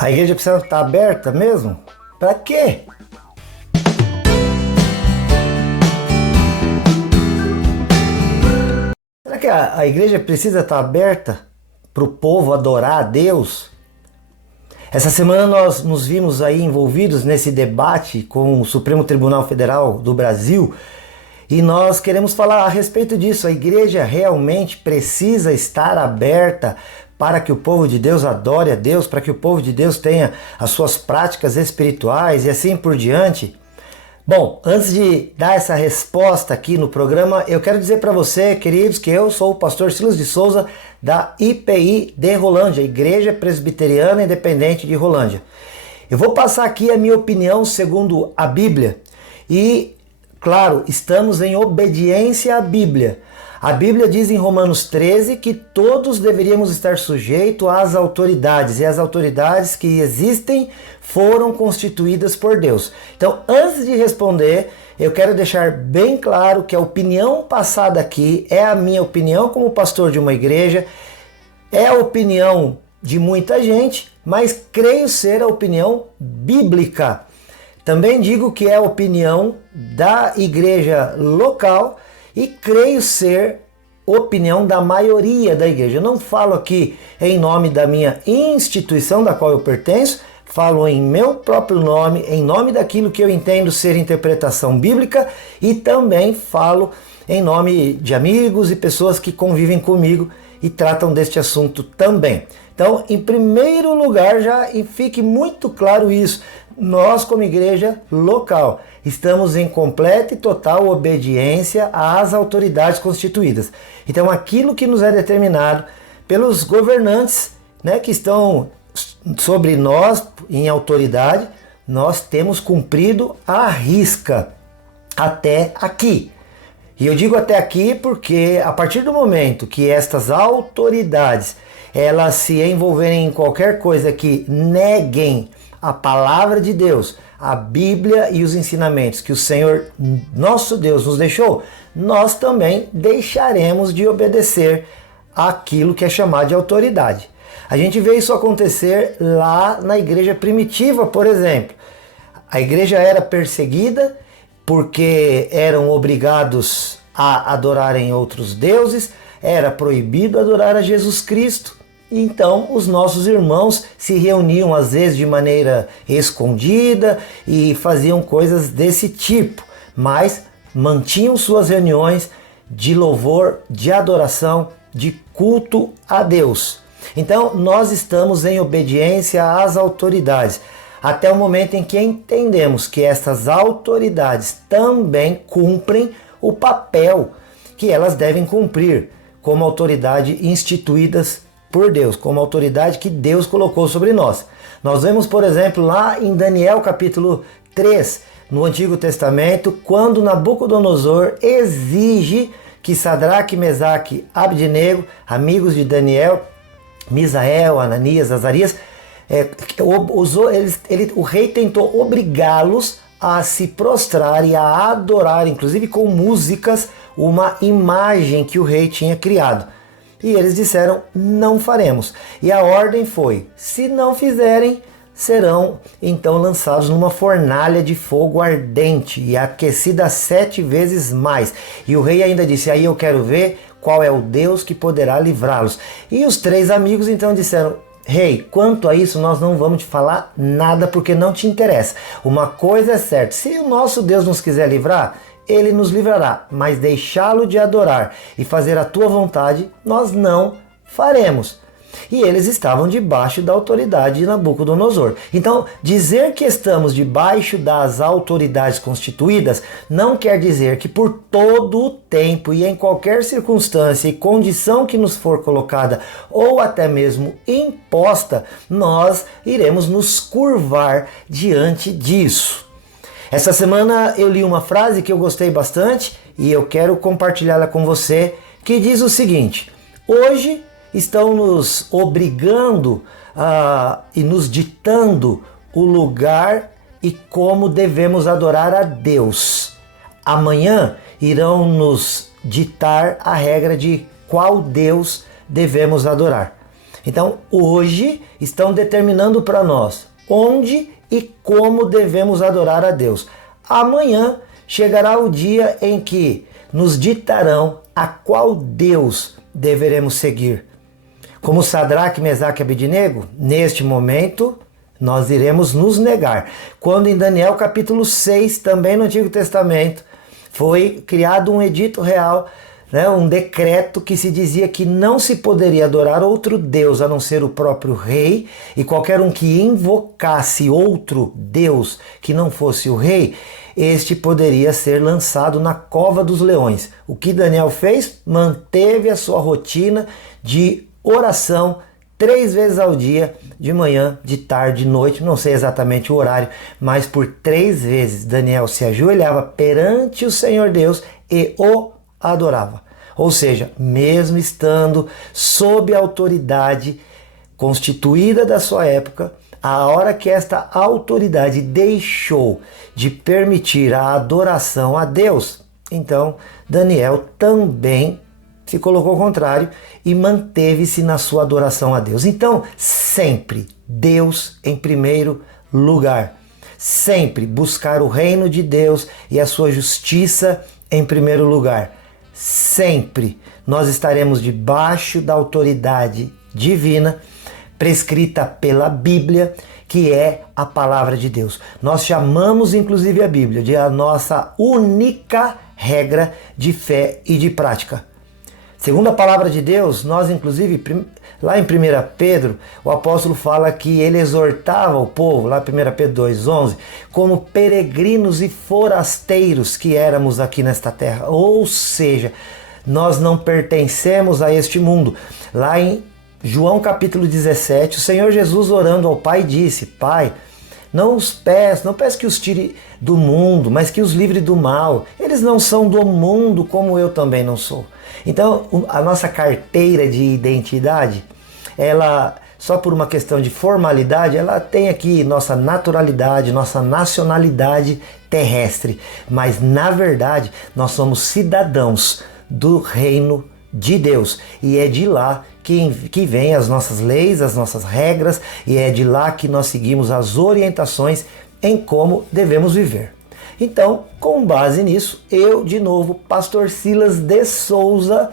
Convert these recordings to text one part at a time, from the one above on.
A igreja precisa estar aberta mesmo? Para quê? Será que a igreja precisa estar aberta para o povo adorar a Deus? Essa semana nós nos vimos aí envolvidos nesse debate com o Supremo Tribunal Federal do Brasil e nós queremos falar a respeito disso. A igreja realmente precisa estar aberta para que o povo de Deus adore a Deus, para que o povo de Deus tenha as suas práticas espirituais e assim por diante? Bom, antes de dar essa resposta aqui no programa, eu quero dizer para você, queridos, que eu sou o pastor Silas de Souza da IPI de Rolândia, Igreja Presbiteriana Independente de Rolândia. Eu vou passar aqui a minha opinião segundo a Bíblia e, claro, estamos em obediência à Bíblia. A Bíblia diz em Romanos 13 que todos deveríamos estar sujeitos às autoridades, e as autoridades que existem foram constituídas por Deus. Então, antes de responder, eu quero deixar bem claro que a opinião passada aqui é a minha opinião como pastor de uma igreja, é a opinião de muita gente, mas creio ser a opinião bíblica. Também digo que é a opinião da igreja local e creio ser opinião da maioria da igreja. Eu não falo aqui em nome da minha instituição da qual eu pertenço, falo em meu próprio nome, em nome daquilo que eu entendo ser interpretação bíblica e também falo em nome de amigos e pessoas que convivem comigo e tratam deste assunto também. Então, em primeiro lugar, já fique muito claro isso, nós como igreja local estamos em completa e total obediência às autoridades constituídas. Então, aquilo que nos é determinado pelos governantes, que estão sobre nós em autoridade, nós temos cumprido à risca até aqui. E eu digo até aqui porque a partir do momento que estas autoridades elas se envolverem em qualquer coisa que neguem a palavra de Deus, a Bíblia e os ensinamentos que o Senhor, nosso Deus, nos deixou, nós também deixaremos de obedecer àquilo que é chamado de autoridade. A gente vê isso acontecer lá na igreja primitiva, por exemplo. A igreja era perseguida porque eram obrigados a adorarem outros deuses, era proibido adorar a Jesus Cristo. Então os nossos irmãos se reuniam às vezes de maneira escondida e faziam coisas desse tipo, mas mantinham suas reuniões de louvor, de adoração, de culto a Deus. Então nós estamos em obediência às autoridades, até o momento em que entendemos que essas autoridades também cumprem o papel que elas devem cumprir como autoridade instituídas por Deus, como autoridade que Deus colocou sobre nós. Nós vemos, por exemplo, lá em Daniel capítulo 3, no Antigo Testamento, quando Nabucodonosor exige que Sadraque, Mesaque, Abdenego, amigos de Daniel, Misael, Ananias, Azarias, o rei tentou obrigá-los a se prostrar e a adorar, inclusive com músicas, uma imagem que o rei tinha criado. E eles disseram, não faremos. E a ordem foi, se não fizerem, serão então lançados numa fornalha de fogo ardente e aquecida 7 vezes mais. E o rei ainda disse, aí eu quero ver qual é o Deus que poderá livrá-los. E os 3 amigos então disseram, rei, quanto a isso nós não vamos te falar nada porque não te interessa. Uma coisa é certa, se o nosso Deus nos quiser livrar, Ele nos livrará, mas deixá-lo de adorar e fazer a tua vontade, nós não faremos. E eles estavam debaixo da autoridade de Nabucodonosor. Então, dizer que estamos debaixo das autoridades constituídas não quer dizer que por todo o tempo e em qualquer circunstância e condição que nos for colocada ou até mesmo imposta, nós iremos nos curvar diante disso. Essa semana eu li uma frase que eu gostei bastante e eu quero compartilhá-la com você, que diz o seguinte: hoje estão nos obrigando e nos ditando o lugar e como devemos adorar a Deus. Amanhã irão nos ditar a regra de qual Deus devemos adorar. Então, hoje estão determinando para nós onde e como devemos adorar a Deus. Amanhã chegará o dia em que nos ditarão a qual Deus deveremos seguir. Como Sadraque, Mesaque e Abednego, neste momento nós iremos nos negar. Quando em Daniel capítulo 6, também no Antigo Testamento, foi criado um edito real, um decreto que se dizia que não se poderia adorar outro Deus a não ser o próprio rei, e qualquer um que invocasse outro Deus que não fosse o rei, este poderia ser lançado na cova dos leões. O que Daniel fez? Manteve a sua rotina de oração 3 vezes ao dia, de manhã, de tarde, de noite, não sei exatamente o horário, mas por 3 vezes Daniel se ajoelhava perante o Senhor Deus e o adorava. Ou seja, mesmo estando sob a autoridade constituída da sua época, a hora que esta autoridade deixou de permitir a adoração a Deus, então Daniel também se colocou ao contrário e manteve-se na sua adoração a Deus. Então, sempre Deus em primeiro lugar. Sempre buscar o reino de Deus e a sua justiça em primeiro lugar. Sempre nós estaremos debaixo da autoridade divina prescrita pela Bíblia, que é a palavra de Deus. Nós chamamos inclusive a Bíblia de a nossa única regra de fé e de prática. Segundo a palavra de Deus, nós inclusive, lá em 1 Pedro, o apóstolo fala que ele exortava o povo, lá em 1 Pedro 2,11, como peregrinos e forasteiros que éramos aqui nesta terra. Ou seja, nós não pertencemos a este mundo. Lá em João capítulo 17, o Senhor Jesus orando ao Pai disse: Pai, não peço que os tire do mundo, mas que os livre do mal. Eles não são do mundo como eu também não sou. Então, a nossa carteira de identidade, ela, só por uma questão de formalidade, ela tem aqui nossa naturalidade, nossa nacionalidade terrestre. Mas, na verdade, nós somos cidadãos do reino de Deus. E é de lá que vem as nossas leis, as nossas regras, e é de lá que nós seguimos as orientações em como devemos viver. Então, com base nisso, eu, de novo, Pastor Silas de Souza,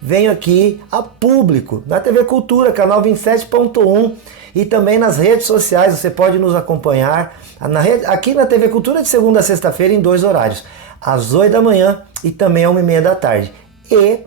venho aqui a público, na TV Cultura, canal 27.1, e também nas redes sociais. Você pode nos acompanhar aqui na TV Cultura de segunda a sexta-feira em 2 horários, às 8 da manhã e também às 1h30 da tarde. E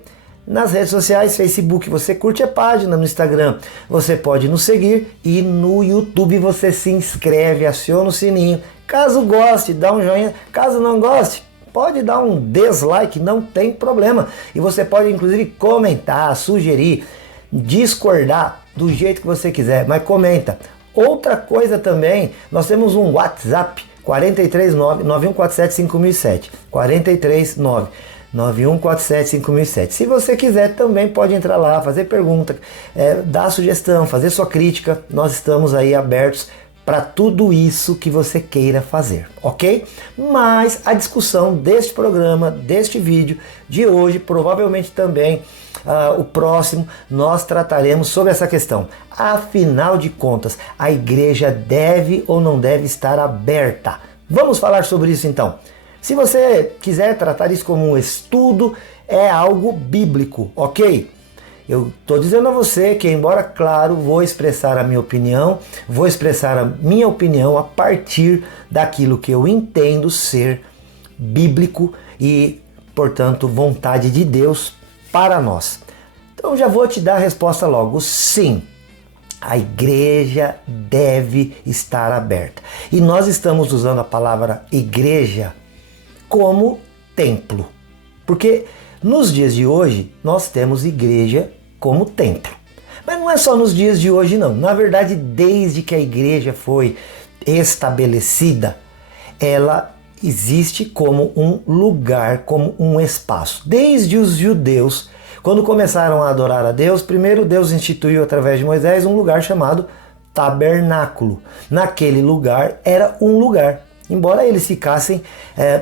nas redes sociais, Facebook, você curte a página, no Instagram você pode nos seguir e no YouTube você se inscreve, aciona o sininho. Caso goste, dá um joinha. Caso não goste, pode dar um dislike, não tem problema. E você pode inclusive comentar, sugerir, discordar do jeito que você quiser, mas comenta. Outra coisa também, nós temos um WhatsApp, 439-9147-5007, 439-9147-5007. Se você quiser, também pode entrar lá, fazer pergunta, dar sugestão, fazer sua crítica. Nós estamos aí abertos para tudo isso que você queira fazer, ok? Mas a discussão deste programa, deste vídeo de hoje, provavelmente também o próximo, nós trataremos sobre essa questão. Afinal de contas, a igreja deve ou não deve estar aberta? Vamos falar sobre isso então. Se você quiser tratar isso como um estudo, é algo bíblico, ok? Eu estou dizendo a você que, embora, claro, vou expressar a minha opinião a partir daquilo que eu entendo ser bíblico e, portanto, vontade de Deus para nós. Então já vou te dar a resposta logo. Sim, a igreja deve estar aberta. E nós estamos usando a palavra igreja como templo. Porque nos dias de hoje nós temos igreja como templo. Mas não é só nos dias de hoje não. Na verdade, desde que a igreja foi estabelecida, ela existe como um lugar, como um espaço. Desde os judeus, quando começaram a adorar a Deus, primeiro Deus instituiu através de Moisés um lugar chamado tabernáculo. Naquele lugar era um lugar. Embora eles ficassem,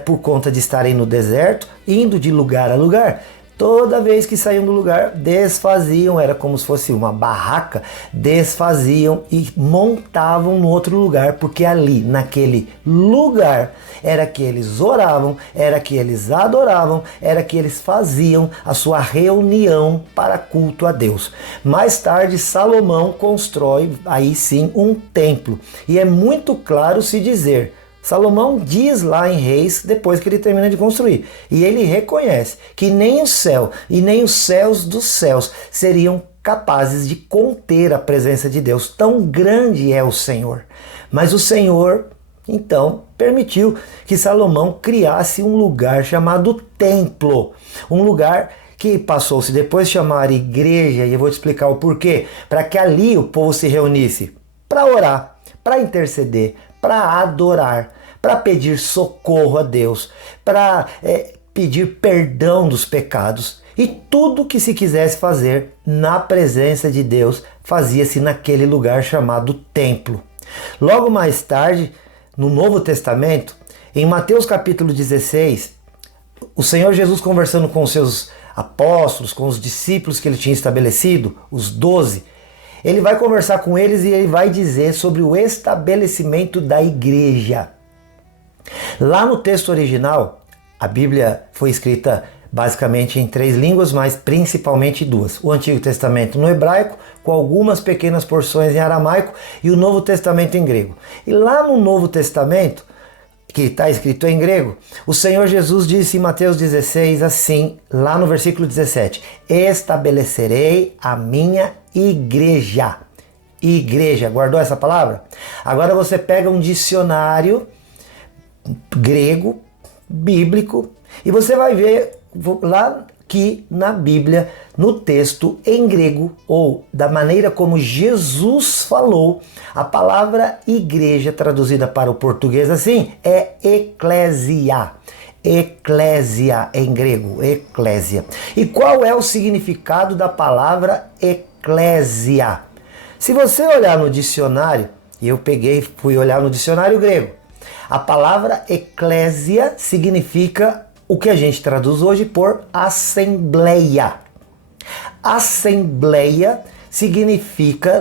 por conta de estarem no deserto, indo de lugar a lugar, Toda vez que saíam do lugar, desfaziam, era como se fosse uma barraca, desfaziam e montavam no outro lugar, porque ali, naquele lugar, era que eles oravam, era que eles adoravam, era que eles faziam a sua reunião para culto a Deus. Mais tarde, Salomão constrói aí sim um templo, e é muito claro se dizer, Salomão diz lá em Reis, depois que ele termina de construir, e ele reconhece que nem o céu e nem os céus dos céus seriam capazes de conter a presença de Deus. Tão grande é o Senhor. Mas o Senhor, então, permitiu que Salomão criasse um lugar chamado templo, um lugar que passou-se depois a chamar igreja, e eu vou te explicar o porquê, para que ali o povo se reunisse para orar, para interceder, para adorar, para pedir socorro a Deus, para pedir perdão dos pecados, e tudo que se quisesse fazer na presença de Deus fazia-se naquele lugar chamado templo. Logo mais tarde, no Novo Testamento, em Mateus capítulo 16, o Senhor Jesus conversando com os seus apóstolos, com os discípulos que ele tinha estabelecido, os 12, ele vai conversar com eles e ele vai dizer sobre o estabelecimento da igreja. Lá no texto original, a Bíblia foi escrita basicamente em 3 línguas, mas principalmente 2. O Antigo Testamento no hebraico, com algumas pequenas porções em aramaico, e o Novo Testamento em grego. E lá no Novo Testamento, que está escrito em grego, o Senhor Jesus disse em Mateus 16 assim, lá no versículo 17, estabelecerei a minha igreja. Igreja, guardou essa palavra? Agora você pega um dicionário grego, bíblico, e você vai ver lá que na Bíblia, no texto em grego, ou da maneira como Jesus falou, a palavra igreja, traduzida para o português assim, é eclésia. Eclésia em grego, eclésia. E qual é o significado da palavra eclésia? Se você olhar no dicionário, e eu fui olhar no dicionário grego, a palavra eclésia significa o que a gente traduz hoje por assembleia. Assembleia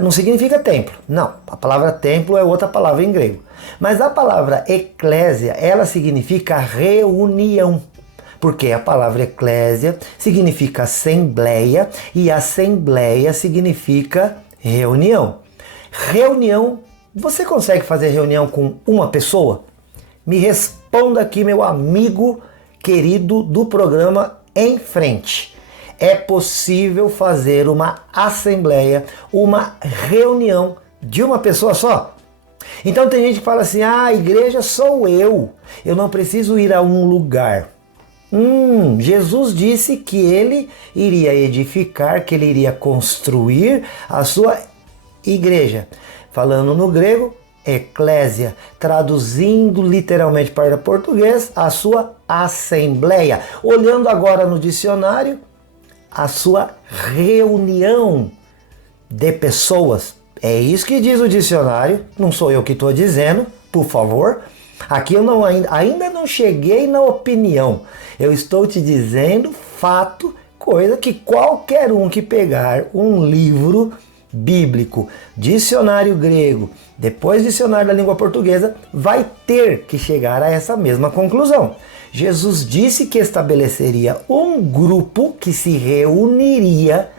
não significa templo. Não, a palavra templo é outra palavra em grego. Mas a palavra eclésia, ela significa reunião. Porque a palavra eclésia significa assembleia e assembleia significa reunião. Reunião, você consegue fazer reunião com uma pessoa? Me responda aqui, meu amigo querido do programa Em Frente. É possível fazer uma assembleia, uma reunião de uma pessoa só? Então tem gente que fala assim, a igreja sou eu não preciso ir a um lugar. Jesus disse que ele iria edificar, que ele iria construir a sua igreja. Falando no grego, eclésia, traduzindo literalmente para português, a sua assembleia. Olhando agora no dicionário, a sua reunião de pessoas. É isso que diz o dicionário, não sou eu que estou dizendo, por favor. Aqui eu ainda não cheguei na opinião, eu estou te dizendo fato, coisa que qualquer um que pegar um livro bíblico, dicionário grego, depois dicionário da língua portuguesa, vai ter que chegar a essa mesma conclusão. Jesus disse que estabeleceria um grupo que se reuniria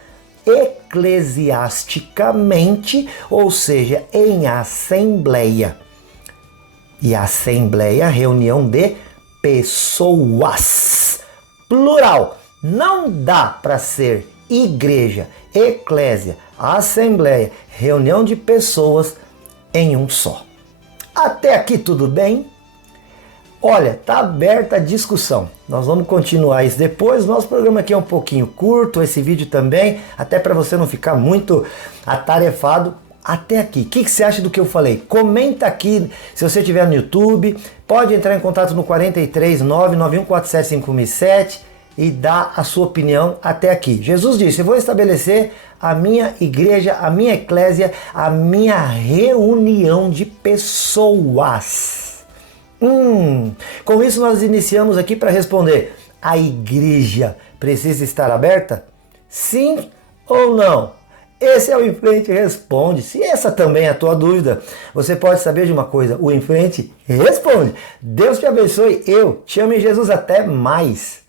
eclesiasticamente, ou seja, em assembleia. E assembleia, reunião de pessoas. Plural. Não dá para ser igreja, eclésia, assembleia, reunião de pessoas em um só. Até aqui tudo bem? Olha, tá aberta a discussão. Nós vamos continuar isso depois. Nosso programa aqui é um pouquinho curto, esse vídeo também, até para você não ficar muito atarefado até aqui. O que você acha do que eu falei? Comenta aqui, se você estiver no YouTube, pode entrar em contato no 43 99147 5007 e dar a sua opinião até aqui. Jesus disse, eu vou estabelecer a minha igreja, a minha eclésia, a minha reunião de pessoas. Com isso nós iniciamos aqui para responder A igreja precisa estar aberta? Sim ou não? Esse é o Em Frente Responde. Se essa também é a tua dúvida, você pode saber de uma coisa: o Em Frente responde. Deus te abençoe. Eu te amo em Jesus. Até mais.